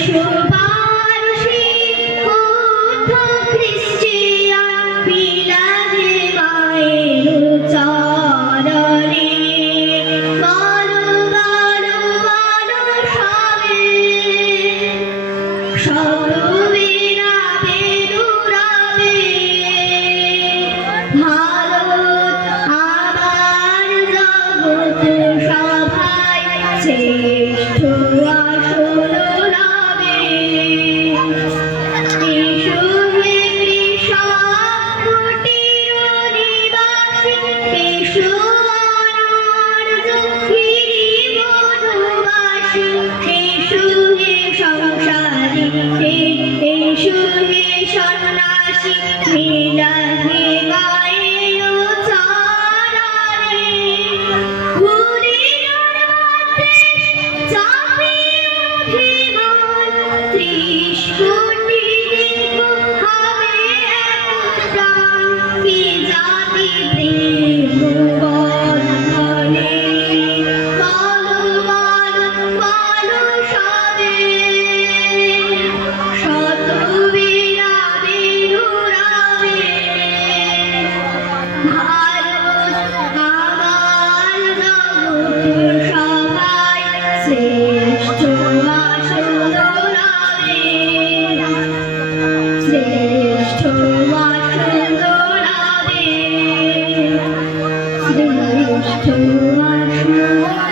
Krishna. you.